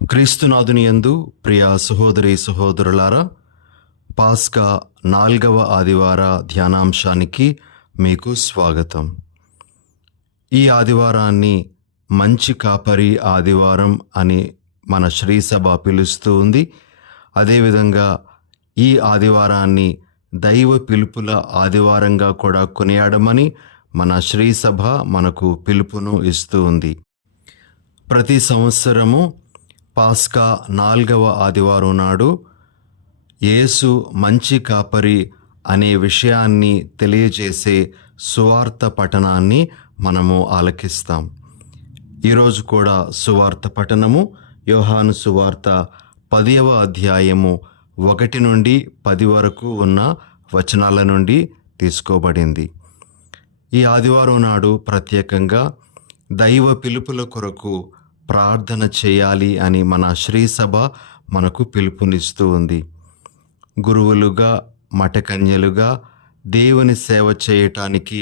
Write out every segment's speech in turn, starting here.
క్రీస్తునాథుని యందు ప్రియ సహోదరి సహోదరులారా, పాస్కా 4వ ఆదివార ధ్యానాంశానికి మీకు స్వాగతం. ఈ ఆదివారాన్ని మంచి కాపరి ఆదివారం అని మన శ్రీసభ పిలుస్తూ ఉంది. అదేవిధంగా ఈ ఆదివారాన్ని దైవ పిలుపుల ఆదివారంగా కూడా కొనియాడమని మన శ్రీసభ మనకు పిలుపును ఇస్తూ ఉంది. ప్రతి సంవత్సరము పాస్కా 4వ ఆదివారం నాడు యేసు మంచి కాపరి అనే విషయాన్ని తెలియజేసే సువార్త పఠనాన్ని మనము ఆలకిస్తాం. ఈరోజు కూడా సువార్త పఠనము యోహాను సువార్త 10వ అధ్యాయము 1 నుండి 10 వరకు ఉన్న వచనాల నుండి తీసుకోబడింది. ఈ ఆదివారం నాడు ప్రత్యేకంగా దైవ పిలుపుల కొరకు ప్రార్థన చేయాలి అని మన శ్రీసభ మనకు పిలుపునిస్తూ ఉంది. గురువులుగా, మఠకన్యలుగా దేవుని సేవ చేయటానికి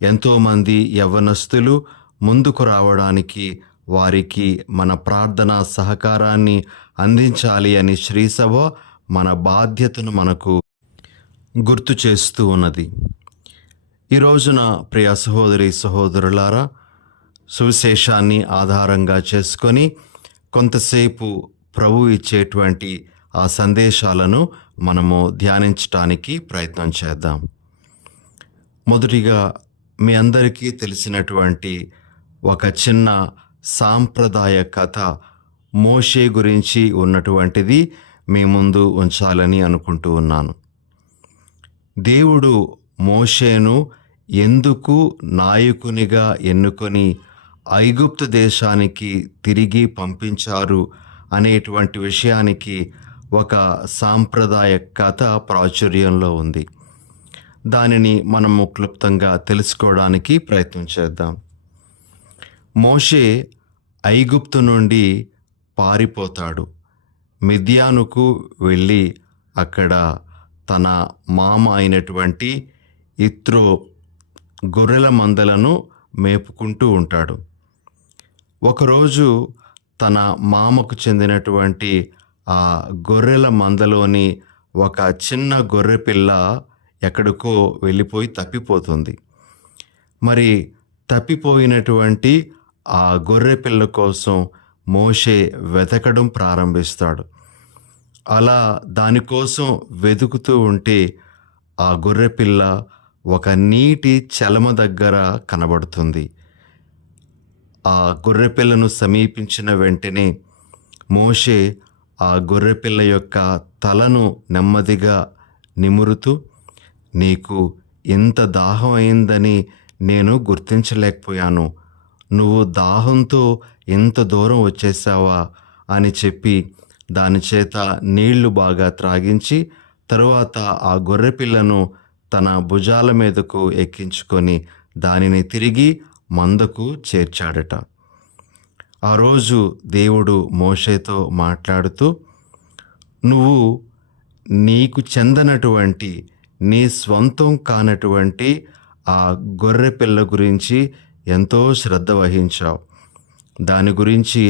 ఎంతోమంది యవ్వనస్తులు ముందుకు రావడానికి వారికి మన ప్రార్థనా సహకారాన్ని అందించాలి అని శ్రీసభ మన బాధ్యతను మనకు గుర్తు చేస్తూ ఉన్నది. ఈ రోజున ప్రియ సహోదరి సహోదరులారా, సువిశేషాన్ని ఆధారంగా చేసుకొని కొంతసేపు ప్రభు ఇచ్చేటువంటి ఆ సందేశాలను మనము ధ్యానించటానికి ప్రయత్నం చేద్దాం. మొదటిగా మీ అందరికీ తెలిసినటువంటి ఒక చిన్న సాంప్రదాయ కథ మోషే గురించి ఉన్నటువంటిది మీ ముందు ఉంచాలని అనుకుంటూ ఉన్నాను. దేవుడు మోషేను ఎందుకు నాయకునిగా ఎన్నుకొని ఐగుప్తు దేశానికి తిరిగి పంపించారు అనేటువంటి విషయానికి ఒక సాంప్రదాయ కథ ప్రాచుర్యంలో ఉంది. దానిని మనము క్లుప్తంగా తెలుసుకోవడానికి ప్రయత్నం చేద్దాం. మోషే ఐగుప్తు నుండి పారిపోతాడు. మిద్యానుకు వెళ్ళి అక్కడ తన మామ అయినటువంటి ఇత్రో గొర్రెల మందలను మేపుకుంటూ ఉంటాడు. ఒకరోజు తన మామకు చెందినటువంటి ఆ గొర్రెల మందలోని ఒక చిన్న గొర్రె పిల్ల ఎక్కడికో వెళ్ళిపోయి తప్పిపోతుంది. మరి తప్పిపోయినటువంటి ఆ గొర్రె పిల్ల కోసం మోషే వెతకడం ప్రారంభిస్తాడు. అలా దానికోసం వెతుకుతూ ఉంటే ఆ గొర్రె పిల్ల ఒక నీటి చలమ దగ్గర కనబడుతుంది. ఆ గొర్రెపిల్లను సమీపించిన వెంటనే మోషే ఆ గొర్రెపిల్ల యొక్క తలను నెమ్మదిగా నిమురుతూ, నీకు ఇంత దాహం అయిందని నేను గుర్తించలేకపోయాను, నువ్వు దాహంతో ఇంత దూరం వచ్చేసావా అని చెప్పి దాని చేత నీళ్లు బాగా త్రాగించి తరువాత ఆ గొర్రెపిల్లను తన భుజాల మీదకు ఎక్కించుకొని దానిని తిరిగి మందకు చేర్చాడట. ఆ రోజు దేవుడు మోషేతో మాట్లాడుతూ, నువ్వు నీకు చెందనటువంటి నీ స్వంతం కానటువంటి ఆ గొర్రె పిల్ల గురించి ఎంతో శ్రద్ధ వహించావు. దాని గురించి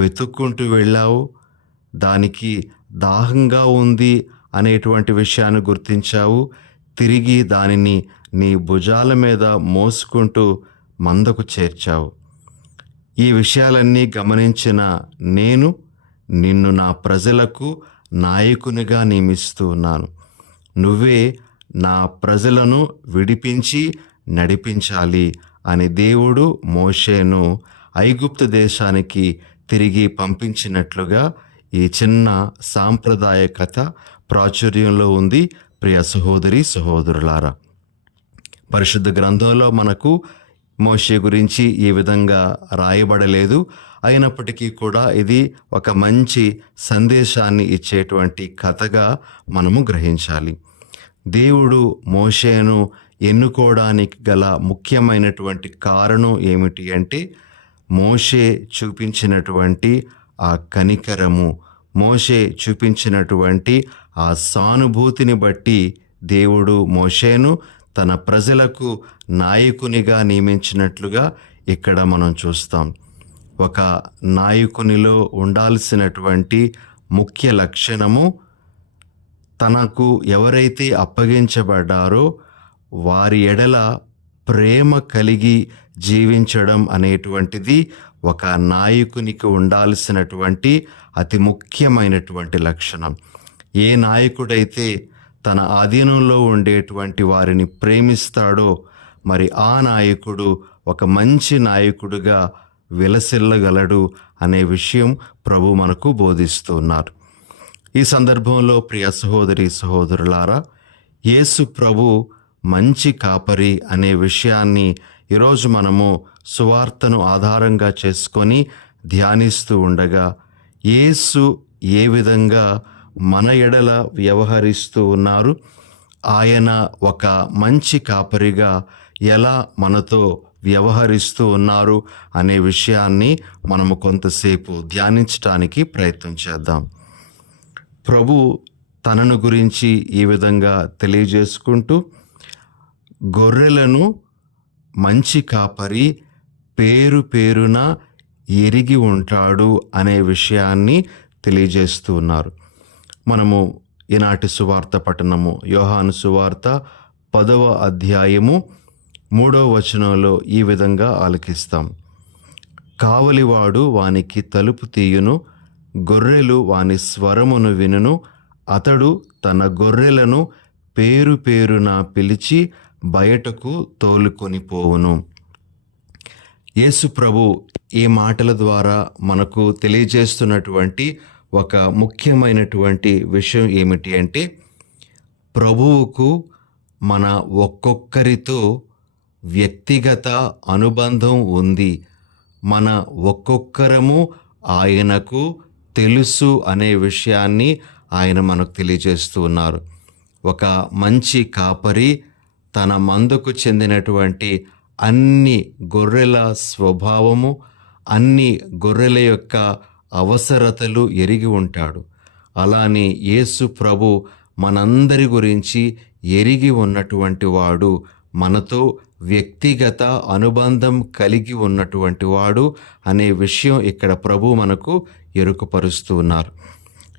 వెతుక్కుంటూ వెళ్ళావు. దానికి దాహంగా ఉంది అనేటువంటి విషయాన్ని గుర్తించావు. తిరిగి దానిని నీ భుజాల మీద మోసుకుంటూ మందకు చేర్చావు. ఈ విషయాలన్నీ గమనించిన నేను నిన్ను నా ప్రజలకు నాయకునిగా నియమిస్తూ ఉన్నాను. నువ్వే నా ప్రజలను విడిపించి నడిపించాలి అని దేవుడు మోషేను ఐగుప్తు దేశానికి తిరిగి పంపించినట్లుగా ఈ చిన్న సాంప్రదాయ కథ ప్రాచుర్యంలో ఉంది. ప్రియ సహోదరి సహోదరులారా, పరిశుద్ధ గ్రంథంలో మనకు మోషే గురించి ఈ విధంగా రాయబడలేదు. అయినప్పటికీ కూడా ఇది ఒక మంచి సందేశాన్ని ఇచ్చేటువంటి కథగా మనము గ్రహించాలి. దేవుడు మోషేను ఎన్నుకోవడానికి గల ముఖ్యమైనటువంటి కారణం ఏమిటి అంటే, మోషే చూపించినటువంటి ఆ కనికరము, మోషే చూపించినటువంటి ఆ సానుభూతిని బట్టి దేవుడు మోషేను తన ప్రజలకు నాయకునిగా నియమించినట్లుగా ఇక్కడ మనం చూస్తాం. ఒక నాయకునిలో ఉండాల్సినటువంటి ముఖ్య లక్షణము తనకు ఎవరైతే అప్పగించబడ్డారో వారి ఎడల ప్రేమ కలిగి జీవించడం అనేటువంటిది ఒక నాయకునికి ఉండాల్సినటువంటి అతి ముఖ్యమైనటువంటి లక్షణం. ఏ నాయకుడైతే తన ఆధీనంలో ఉండేటువంటి వారిని ప్రేమిస్తాడో మరి ఆ నాయకుడు ఒక మంచి నాయకుడిగా విలసిల్లగలడు అనే విషయం ప్రభు మనకు బోధిస్తూ ఉన్నారు. ఈ సందర్భంలో ప్రియ సహోదరి సహోదరులారా, యేసు ప్రభు మంచి కాపరి అనే విషయాన్ని ఈరోజు మనము సువార్తను ఆధారంగా చేసుకొని ధ్యానిస్తూ ఉండగా యేసు ఏ విధంగా మన ఎడల వ్యవహరిస్తూ ఉన్నారు, ఆయన ఒక మంచి కాపరిగా ఎలా మనతో వ్యవహరిస్తూ ఉన్నారు అనే విషయాన్ని మనము కొంతసేపు ధ్యానించడానికి ప్రయత్నం చేద్దాం. ప్రభు తనను గురించి ఈ విధంగా తెలియజేసుకుంటూ, గొర్రెలను మంచి కాపరి పేరు పేరున ఎరిగి ఉంటాడు అనే విషయాన్ని తెలియజేస్తూ ఉన్నారు. మనము ఈనాటి సువార్త పఠనము యోహాను సువార్త 10వ అధ్యాయము 3వ వచనంలో ఈ విధంగా ఆలకిస్తాం. కావలివాడు వానికి తలుపు తీయును, గొర్రెలు వాని స్వరమును వినును, అతడు తన గొర్రెలను పేరు పేరున పిలిచి బయటకు తోలుకొని పోవును. యేసు ప్రభు ఈ మాటల ద్వారా మనకు తెలియజేస్తున్నటువంటి ఒక ముఖ్యమైనటువంటి విషయం ఏమిటి అంటే, ప్రభువుకు మన ఒక్కొక్కరితో వ్యక్తిగత అనుబంధం ఉంది. మన ఒక్కొక్కరము ఆయనకు తెలుసు అనే విషయాన్ని ఆయన మనకు తెలియజేస్తూ ఉన్నారు. ఒక మంచి కాపరి తన మందకు చెందినటువంటి అన్ని గొర్రెల స్వభావము, అన్ని గొర్రెల యొక్క అవసరతలు ఎరిగి ఉంటాడు. అలానే యేసు ప్రభు మనందరి గురించి ఎరిగి ఉన్నటువంటి వాడు, మనతో వ్యక్తిగత అనుబంధం కలిగి ఉన్నటువంటి వాడు అనే విషయం ఇక్కడ ప్రభు మనకు ఎరుకపరుస్తూ ఉన్నారు.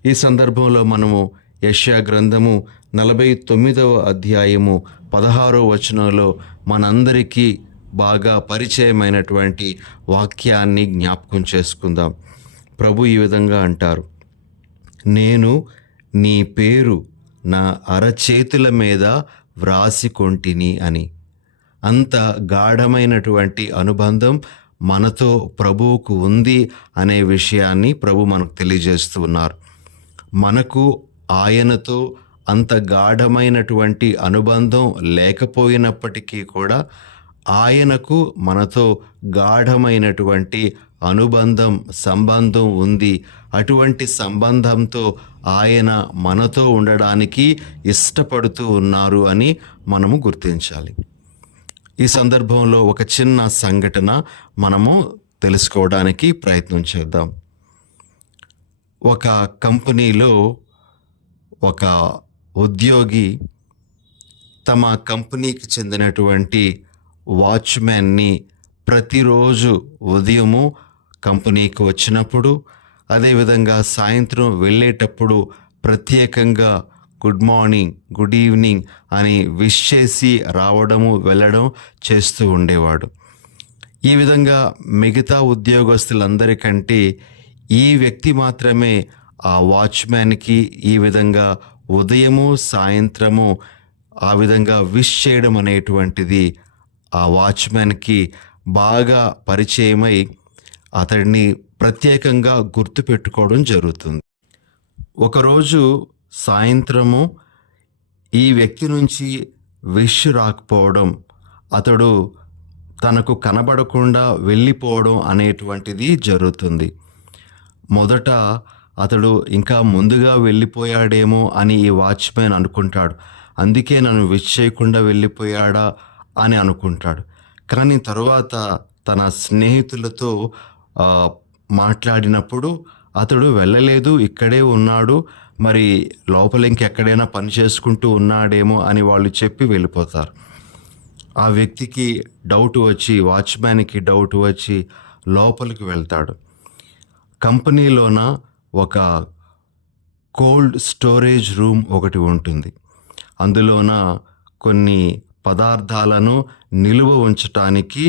ఈ సందర్భంలో మనము యెషయా గ్రంథము 49వ అధ్యాయము 16వ వచనంలో మనందరికీ బాగా పరిచయమైనటువంటి వాక్యాన్ని జ్ఞాపకం చేసుకుందాం. ప్రభు ఈ విధంగా అంటారు, నేను నీ పేరు నా అరచేతుల మీద వ్రాసికొంటిని అని. అంత గాఢమైనటువంటి అనుబంధం మనతో ప్రభువుకు ఉంది అనే విషయాన్ని ప్రభు మనకు తెలియజేస్తూ ఉన్నారు. మనకు ఆయనతో అంత గాఢమైనటువంటి అనుబంధం లేకపోయినప్పటికీ కూడా ఆయనకు మనతో గాఢమైనటువంటి సంబంధం ఉంది. అటువంటి సంబంధంతో ఆయన మనతో ఉండడానికి ఇష్టపడుతూ ఉన్నారు అని మనము గుర్తించాలి. ఈ సందర్భంలో ఒక చిన్న సంఘటన మనము తెలుసుకోవడానికి ప్రయత్నం చేద్దాం. ఒక కంపెనీలో ఒక ఉద్యోగి తమ కంపెనీకి చెందినటువంటి వాచ్మెన్ని ప్రతిరోజు ఉదయము కంపెనీకి వచ్చినప్పుడు, అదేవిధంగా సాయంత్రం వెళ్ళేటప్పుడు ప్రత్యేకంగా గుడ్ మార్నింగ్, గుడ్ ఈవినింగ్ అని విష్ చేసి రావడము వెళ్ళడం చేస్తూ ఉండేవాడు. ఈ విధంగా మిగతా ఉద్యోగస్తులందరికంటే ఈ వ్యక్తి మాత్రమే ఆ వాచ్మ్యాన్కి ఈ విధంగా ఉదయము సాయంత్రము ఆ విధంగా విష్ చేయడం అనేటువంటిది ఆ వాచ్మ్యాన్కి బాగా పరిచయమై అతడిని ప్రత్యేకంగా గుర్తుపెట్టుకోవడం జరుగుతుంది. ఒకరోజు సాయంత్రము ఈ వ్యక్తి నుంచి విష్ రాకపోవడం, అతడు తనకు కనబడకుండా వెళ్ళిపోవడం అనేటువంటిది జరుగుతుంది. మొదట అతడు ఇంకా ముందుగా వెళ్ళిపోయాడేమో అని ఈ వాచ్మెన్ అనుకుంటాడు. అందుకే నన్ను విష్ చేయకుండా వెళ్ళిపోయాడా అని అనుకుంటాడు. కానీ తరువాత తన స్నేహితులతో మాట్లాడినప్పుడు అతడు వెళ్ళలేదు, ఇక్కడే ఉన్నాడు, మరి లోపల ఇంకెక్కడైనా పని చేసుకుంటూ ఉన్నాడేమో అని వాళ్ళు చెప్పి వెళ్ళిపోతారు. ఆ వ్యక్తికి డౌట్ వచ్చి, వాచ్మ్యాన్కి డౌట్ వచ్చి, లోపలికి వెళ్తాడు. కంపెనీలోన ఒక కోల్డ్ స్టోరేజ్ రూమ్ ఒకటి ఉంటుంది. అందులోన కొన్ని పదార్థాలను నిలువ ఉంచటానికి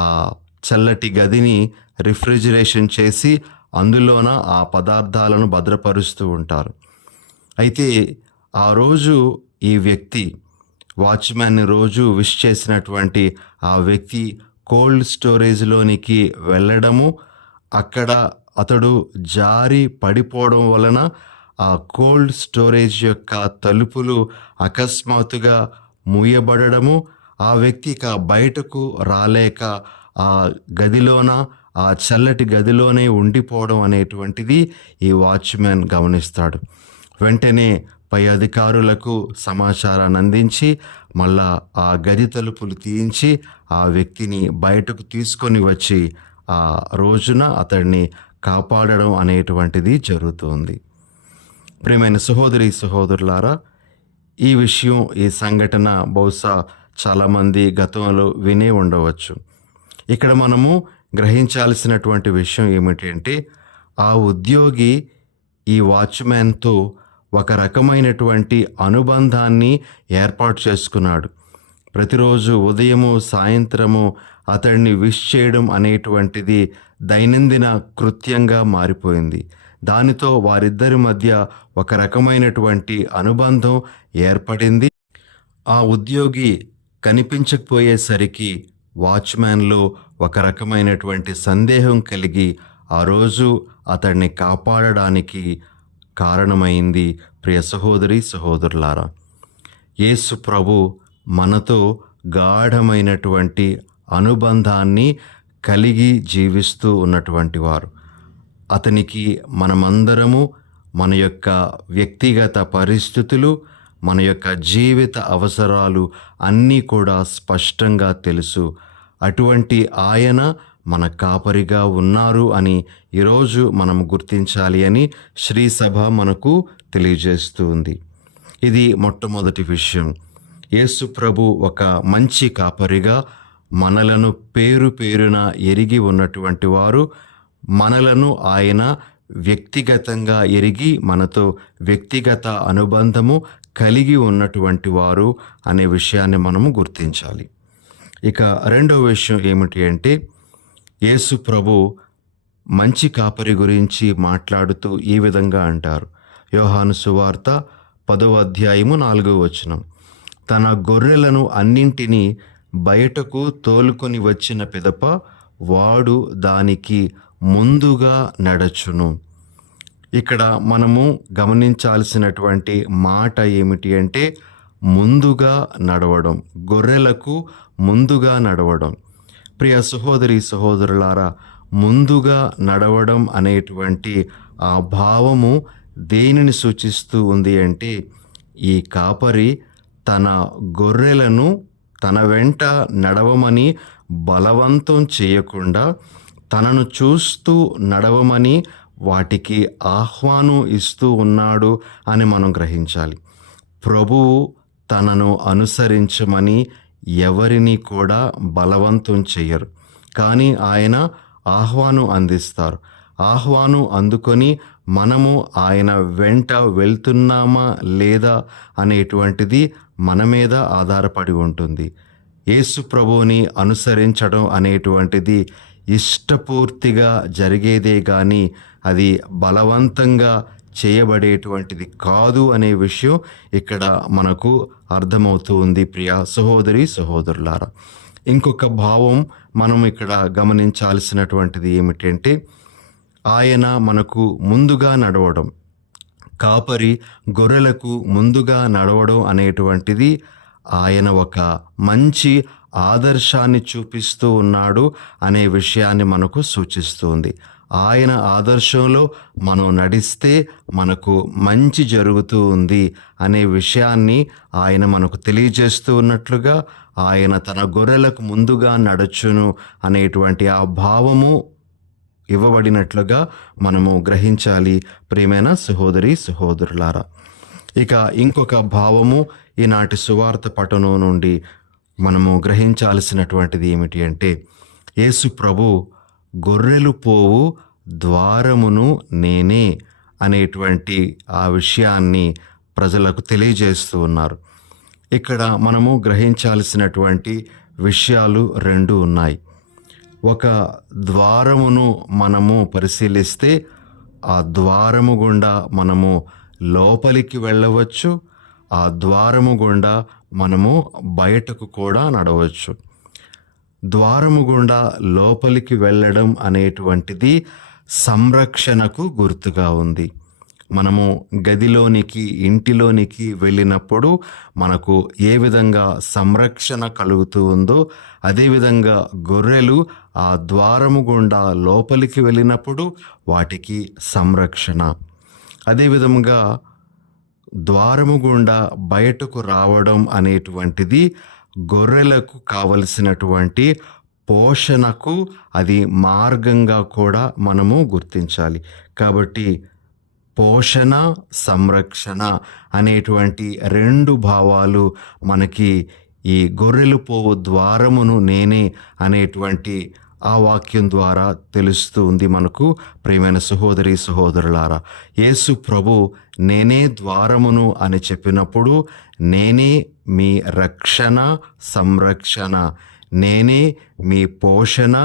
ఆ చల్లటి గదిని రిఫ్రిజిరేషన్ చేసి అందులోన ఆ పదార్థాలను భద్రపరుస్తూ ఉంటారు. అయితే ఆ రోజు ఈ వ్యక్తి వాచ్మ్యాన్ని రోజు విష్ చేసినటువంటి ఆ వ్యక్తి కోల్డ్ స్టోరేజ్లోనికి వెళ్ళడము, అక్కడ అతడు జారి పడిపోవడం వలన ఆ కోల్డ్ స్టోరేజ్ యొక్క తలుపులు అకస్మాత్తుగా మూయబడము, ఆ వ్యక్తి ఇక బయటకు రాలేక ఆ గదిలోన ఆ చల్లటి గదిలోనే ఉండిపోవడం అనేటువంటిది ఈ వాచ్మ్యాన్ గమనిస్తాడు. వెంటనే పై అధికారులకు సమాచారాన్ని అందించి మళ్ళా ఆ గది తలుపులు తీయించి ఆ వ్యక్తిని బయటకు తీసుకొని వచ్చి ఆ రోజున అతడిని కాపాడడం అనేటువంటిది జరుగుతుంది. ప్రియమైన సహోదరి సహోదరులారా, ఈ విషయం, ఈ సంఘటన బహుశా చాలామంది గతంలో వినే ఉండవచ్చు. ఇక్కడ మనము గ్రహించాల్సినటువంటి విషయం ఏమిటి అంటే, ఆ ఉద్యోగి ఈ వాచ్మ్యాన్తో ఒక రకమైనటువంటి అనుబంధాన్ని ఏర్పాటు చేసుకున్నాడు. ప్రతిరోజు ఉదయము సాయంత్రము అతడిని విష్ చేయడం అనేటువంటిది దైనందిన కృత్యంగా మారిపోయింది. దానితో వారిద్దరి మధ్య ఒక రకమైనటువంటి అనుబంధం ఏర్పడింది. ఆ ఉద్యోగి కనిపించకపోయేసరికి వాచ్మ్యాన్లో ఒక రకమైనటువంటి సందేహం కలిగి ఆ రోజు అతడిని కాపాడడానికి కారణమైంది. ప్రియ సహోదరి సహోదరులారా, యేసు ప్రభు మనతో గాఢమైనటువంటి అనుబంధాన్ని కలిగి జీవిస్తూ ఉన్నటువంటి వారు. అతనికి మనమందరము మన యొక్క వ్యక్తిగత పరిస్థితులు, మన యొక్క జీవిత అవసరాలు అన్నీ కూడా స్పష్టంగా తెలుసు. అటువంటి ఆయన మన కాపరిగా ఉన్నారు అని ఈరోజు మనం గుర్తించాలి అని శ్రీ సభ మనకు తెలియజేస్తూ ఉంది. ఇది మొట్టమొదటి విషయం. యేసు ప్రభు ఒక మంచి కాపరిగా మనలను పేరు పేరున ఎరిగి ఉన్నటువంటి వారు, మనలను ఆయన వ్యక్తిగతంగా ఎరిగి మనతో వ్యక్తిగత అనుబంధము కలిగి ఉన్నటువంటి వారు అనే విషయాన్ని మనము గుర్తించాలి. ఇక రెండవ విషయం ఏమిటి అంటే, యేసు ప్రభు మంచి కాపరి గురించి మాట్లాడుతూ ఈ విధంగా అంటారు. యోహాను సువార్త 10వ అధ్యాయము 4వ వచనం, తన గొర్రెలను అన్నింటినీ బయటకు తోలుకొని వచ్చిన పిదప వాడు దానికి ముందుగా నడచును. ఇక్కడ మనము గమనించాల్సినటువంటి మాట ఏమిటి అంటే, ముందుగా నడవడం, గొర్రెలకు ముందుగా నడవడం. ప్రియ సహోదరి సహోదరులారా, ముందుగా నడవడం అనేటువంటి ఆ భావము దేనిని సూచిస్తూ ఉంది అంటే, ఈ కాపరి తన గొర్రెలను తన వెంట నడవమని బలవంతం చేయకుండా తనను చూస్తూ నడవమని వాటికి ఆహ్వానం ఇస్తూ ఉన్నాడు అని మనం గ్రహించాలి. ప్రభువు తనను అనుసరించమని ఎవరిని కూడా బలవంతం చేయరు, కానీ ఆయన ఆహ్వానం అందిస్తారు. ఆహ్వానం అందుకొని మనము ఆయన వెంట వెళ్తున్నామా లేదా అనేటువంటిది మన మీద ఆధారపడి ఉంటుంది. యేసు ప్రభువుని అనుసరించడం అనేటువంటిది ఇష్టపూర్తిగా జరిగేదే కానీ అది బలవంతంగా చేయబడేటువంటిది కాదు అనే విషయం ఇక్కడ మనకు అర్థమవుతూ ఉంది. ప్రియ సహోదరి సహోదరులారా, ఇంకొక భావం మనం ఇక్కడ గమనించాల్సినటువంటిది ఏమిటంటే, ఆయన మనకు ముందుగా నడవడం, కాపరి గొర్రెలకు ముందుగా నడవడం అనేటువంటిది ఆయన ఒక మంచి ఆదర్శాన్ని చూపిస్తూ ఉన్నాడు అనే విషయాన్ని మనకు సూచిస్తుంది. ఆయన ఆదర్శంలో మనం నడిస్తే మనకు మంచి జరుగుతూ ఉంది అనే విషయాన్ని ఆయన మనకు తెలియజేస్తూ ఉన్నట్లుగా, ఆయన తన గొర్రెలకు ముందుగా నడచును అనేటువంటి ఆ భావము ఇవ్వబడినట్లుగా మనము గ్రహించాలి. ప్రియమైన సహోదరి సహోదరులారా, ఇక ఇంకొక భావము ఈనాటి సువార్త పఠనం నుండి మనము గ్రహించాల్సినటువంటిది ఏమిటి అంటే, యేసు ప్రభు గొర్రెలు పోవు ద్వారమును నేనే అనేటువంటి ఆ విషయాన్ని ప్రజలకు తెలియజేస్తూ ఉన్నారు. ఇక్కడ మనము గ్రహించాల్సినటువంటి విషయాలు 2 ఉన్నాయి. ఒక ద్వారమును మనము పరిశీలిస్తే ఆ ద్వారము గుండా మనము లోపలికి వెళ్ళవచ్చు, ఆ ద్వారము గుండా మనము బయటకు కూడా నడవచ్చు. ద్వారము గుండా లోపలికి వెళ్ళడం అనేటువంటిది సంరక్షణకు గుర్తుగా ఉంది. మనము గదిలోనికి, ఇంటిలోనికి వెళ్ళినప్పుడు మనకు ఏ విధంగా సంరక్షణ కలుగుతూ ఉందో, అదేవిధంగా గొర్రెలు ఆ ద్వారము గుండా లోపలికి వెళ్ళినప్పుడు వాటికి సంరక్షణ. అదేవిధంగా ద్వారము గుండా బయటకు రావడం అనేటువంటిది గొర్రెలకు కావలసినటువంటి పోషణకు అది మార్గంగా కూడా మనము గుర్తించాలి. కాబట్టి పోషణ, సంరక్షణ అనేటువంటి 2 భావాలు మనకి ఈ గొర్రెలు పోవు ద్వారమును నేనే అనేటువంటి ఆ వాక్యం ద్వారా తెలుస్తూ ఉంది మనకు. ప్రియమైన సహోదరి సహోదరులారా, యేసు ప్రభు నేనే ద్వారమును అని చెప్పినప్పుడు నేనే మీ రక్షణ, సంరక్షణ, నేనే మీ పోషణ,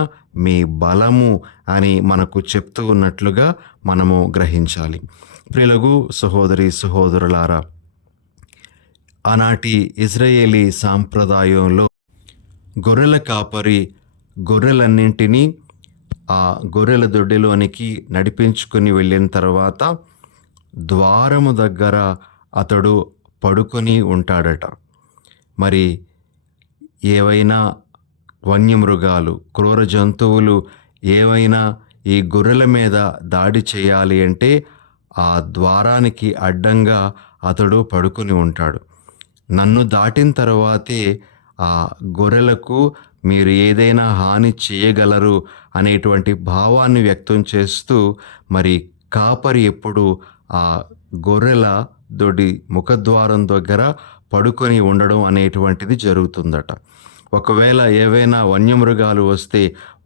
మీ బలము అని మనకు చెప్తూ ఉన్నట్లుగా మనము గ్రహించాలి. ప్రియులకు సహోదరి సహోదరులారా, ఆనాటి ఇజ్రాయేలీ సాంప్రదాయంలో గొర్రెల కాపరి గొర్రెలన్నింటినీ ఆ గొర్రెల దొడ్డిలోనికి నడిపించుకొని వెళ్ళిన తర్వాత ద్వారము దగ్గర అతడు పడుకొని ఉంటాడట. మరి ఏవైనా వన్యమృగాలు, క్రూర జంతువులు ఏవైనా ఈ గొర్రెల మీద దాడి చేయాలి అంటే ఆ ద్వారానికి అడ్డంగా అతడు పడుకొని ఉంటాడు. నన్ను దాటిన తర్వాతే ఆ గొర్రెలకు మీరు ఏదైనా హాని చేయగలరు అనేటువంటి భావాన్ని వ్యక్తం చేస్తూ మరి కాపరి ఎప్పుడు ఆ గొర్రెల దొడ్డి ముఖద్వారం దగ్గర పడుకొని ఉండడం అనేటువంటిది జరుగుతుందట. ఒకవేళ ఏవైనా వన్యమృగాలు వస్తే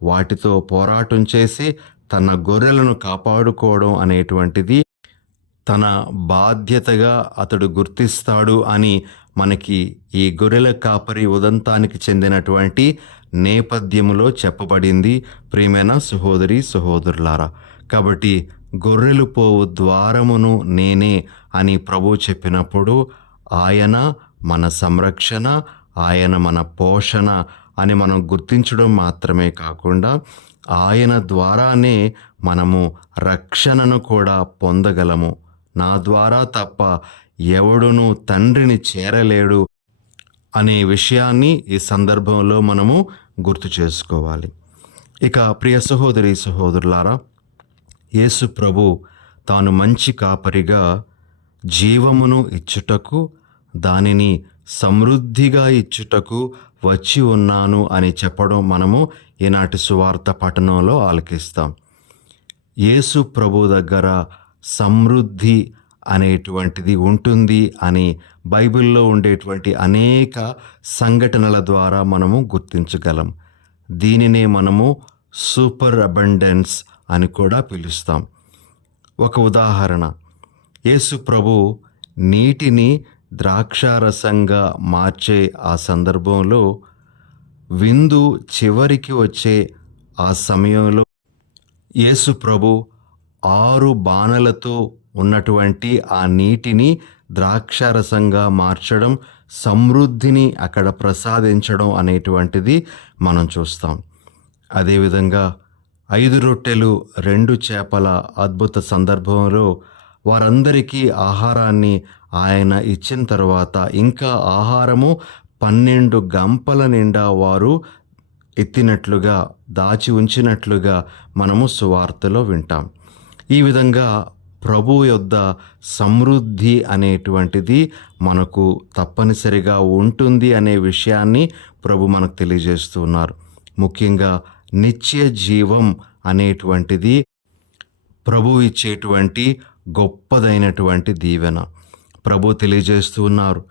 వాటితో పోరాటం చేసి తన గొర్రెలను కాపాడుకోవడం అనేటువంటిది తన బాధ్యతగా అతడు గుర్తిస్తాడు అని మనకి ఈ గొర్రెల కాపరి ఉదంతానికి చెందినటువంటి నేపథ్యములో చెప్పబడింది. ప్రియమైన సహోదరి సహోదరులారా, కాబట్టి గొర్రెలు పోవు ద్వారమును నేనే అని ప్రభు చెప్పినప్పుడు ఆయన మన సంరక్షణ, ఆయన మన పోషణ అని మనం గుర్తించడం మాత్రమే కాకుండా ఆయన ద్వారానే మనము రక్షణను కూడా పొందగలము. నా ద్వారా తప్ప ఎవడును తండ్రిని చేరలేడు అనే విషయాన్ని ఈ సందర్భంలో మనము గుర్తు చేసుకోవాలి. ఇక ప్రియ సహోదరి సహోదరులారా, యేసు ప్రభు తాను మంచి కాపరిగా జీవమును ఇచ్చుటకు, దానిని సమృద్ధిగా ఇచ్చుటకు వచ్చి ఉన్నాను అని చెప్పడం మనము ఈనాటి సువార్త పఠనంలో ఆలకిస్తాం. యేసు ప్రభు దగ్గర సమృద్ధి అనేటువంటిది ఉంటుంది అని బైబిల్లో ఉండేటువంటి అనేక సంఘటనల ద్వారా మనము గుర్తించగలం. దీనినే మనము సూపర్ అబండెన్స్ అని కూడా పిలుస్తాం. ఒక ఉదాహరణ, యేసు ప్రభు నీటిని ద్రాక్షారసంగా మార్చే ఆ సందర్భంలో విందు చివరికి వచ్చే ఆ సమయంలో యేసు ప్రభు 6 బాణలతో ఉన్నటువంటి ఆ నీటిని ద్రాక్షారసంగా మార్చడం, సమృద్ధిని అక్కడ ప్రసాదించడం అనేటువంటిది మనం చూస్తాం. అదేవిధంగా 5 రొట్టెలు 2 చేపల అద్భుత సందర్భంలో వారందరికీ ఆహారాన్ని ఆయన ఇచ్చిన తర్వాత ఇంకా ఆహారము 12 గంపల నిండా వారు ఎత్తినట్లుగా, దాచి ఉంచినట్లుగా మనము సువార్తలో వింటాం. ఈ విధంగా ప్రభు యొద్ద సమృద్ధి అనేటువంటిది మనకు తప్పనిసరిగా ఉంటుంది అనే విషయాన్ని ప్రభు మనకు తెలియజేస్తూ ఉన్నారు. ముఖ్యంగా నిత్య జీవం అనేటువంటిది ప్రభు ఇచ్చేటువంటి గొప్పదైనటువంటి దీవెన. ప్రభు తెలియజేస్తూ ఉన్నారు,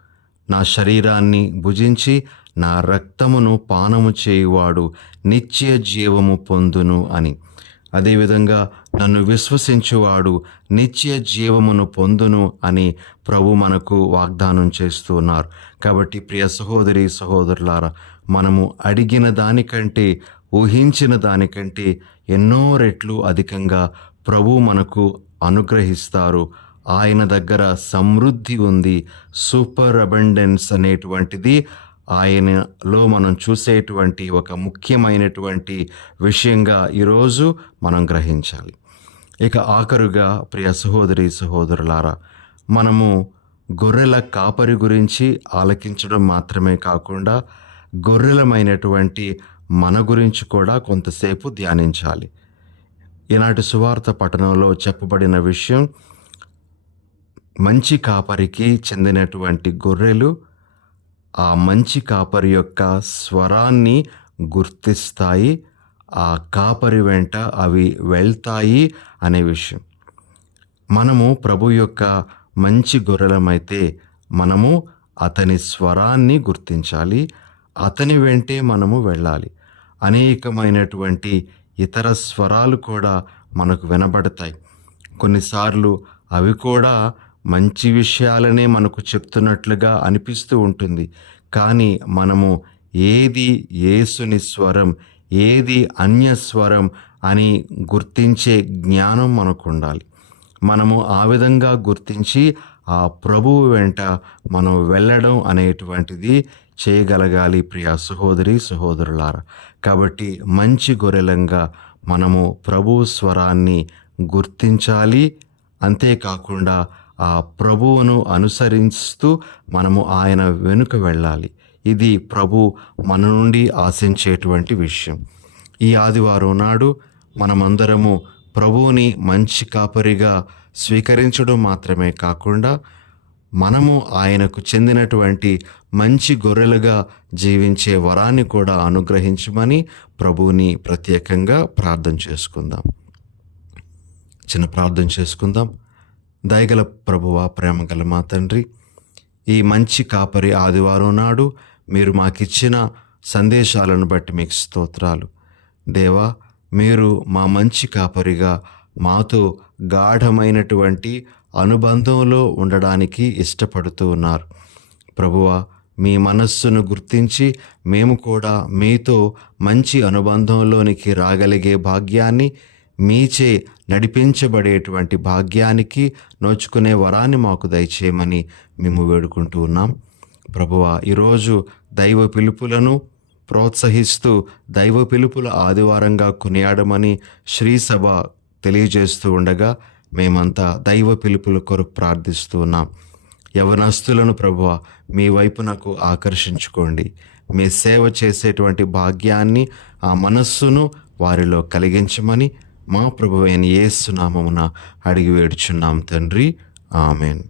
నా శరీరాన్ని భుజించి నా రక్తమును పానము చేయువాడు నిత్య జీవము పొందును అని. అదేవిధంగా నన్ను విశ్వసించువాడు నిత్య జీవమును పొందును అని ప్రభు మనకు వాగ్దానం చేస్తూ ఉన్నారు. కాబట్టి ప్రియ సహోదరి సహోదరులారా, మనము అడిగిన దానికంటే, ఊహించిన దానికంటే ఎన్నో రెట్లు అధికంగా ప్రభు మనకు అనుగ్రహిస్తారు. ఆయన దగ్గర సమృద్ధి ఉంది. సూపర్ అబండెన్స్ అనేటువంటిది ఆయనలో మనం చూసేటువంటి ఒక ముఖ్యమైనటువంటి విషయంగా ఈరోజు మనం గ్రహించాలి. ఇక ఆఖరుగా ప్రియ సహోదరి సహోదరులారా, మనము గొర్రెల కాపరి గురించి ఆలకించడం మాత్రమే కాకుండా గొర్రెలమైనటువంటి మన గురించి కూడా కొంతసేపు ధ్యానించాలి. ఈనాటి సువార్త పఠనంలో చెప్పబడిన విషయం, మంచి కాపరికి చెందినటువంటి గొర్రెలు ఆ మంచి కాపరి యొక్క స్వరాన్ని గుర్తిస్తాయి, ఆ కాపరి వెంట అవి వెళ్తాయి అనే విషయం. మనము ప్రభు యొక్క మంచి గొర్రెలమైతే మనము అతని స్వరాన్ని గుర్తించాలి, అతని వెంటే మనము వెళ్ళాలి. అనేకమైనటువంటి ఇతర స్వరాలు కూడా మనకు వినబడతాయి. కొన్నిసార్లు అవి కూడా మంచి విషయాలనే మనకు చెప్తున్నట్లుగా అనిపిస్తూ ఉంటుంది. కానీ మనము ఏది యేసుని స్వరం, ఏది అన్యస్వరం అని గుర్తించే జ్ఞానం మనకు ఉండాలి. మనము ఆ విధంగా గుర్తించి ఆ ప్రభువు వెంట మనం వెళ్ళడం అనేటువంటిది చేయగలగాలి ప్రియ సహోదరి సహోదరులారా. కాబట్టి మంచి గొర్రెలంగా మనము ప్రభువు స్వరాన్ని గుర్తించాలి. అంతేకాకుండా ఆ ప్రభువును అనుసరిస్తూ మనము ఆయన వెనుక వెళ్ళాలి. ఇది ప్రభు మన నుండి ఆశించేటువంటి విషయం. ఈ ఆదివారం నాడు మనమందరము ప్రభువుని మంచి కాపరిగా స్వీకరించడం మాత్రమే కాకుండా మనము ఆయనకు చెందినటువంటి మంచి గొర్రెలుగా జీవించే వరాన్ని కూడా అనుగ్రహించమని ప్రభువుని ప్రత్యేకంగా ప్రార్థన చేసుకుందాం. చిన్న ప్రార్థన చేసుకుందాం. దయగల ప్రభువా, ప్రేమగల మా తండ్రి, ఈ మంచి కాపరి ఆదివారం నాడు మీరు మాకిచ్చిన సందేశాలను బట్టి మీకు స్తోత్రాలు. దేవా, మీరు మా మంచి కాపరిగా మాతో గాఢమైనటువంటి అనుబంధంలో ఉండడానికి ఇష్టపడుతూ ఉన్నారు. ప్రభువా, మీ మనస్సును గుర్తించి మేము కూడా మీతో మంచి అనుబంధంలోనికి రాగలిగే భాగ్యాన్ని, మీచే నడిపించబడేటువంటి భాగ్యానికి నోచుకునే వరాన్ని మాకు దయచేయమని మేము వేడుకుంటూ ఉన్నాం. ప్రభువా, ఈరోజు దైవ పిలుపులను ప్రోత్సహిస్తూ దైవ పిలుపుల ఆదివారంగా కొనియాడమని శ్రీసభ తెలియజేస్తూ ఉండగా మేమంతా దైవ పిలుపుల కొరకు ప్రార్థిస్తూ ఉన్నాం. యవనస్తులను ప్రభువా మీ వైపునకు ఆకర్షించుకోండి. మీ సేవ చేసేటువంటి భాగ్యాన్ని, ఆ మనస్సును వారిలో కలిగించమని మా ప్రభువైన యేసు నామమున అడిగి వేడుచున్నాం తండ్రి. ఆమెన్.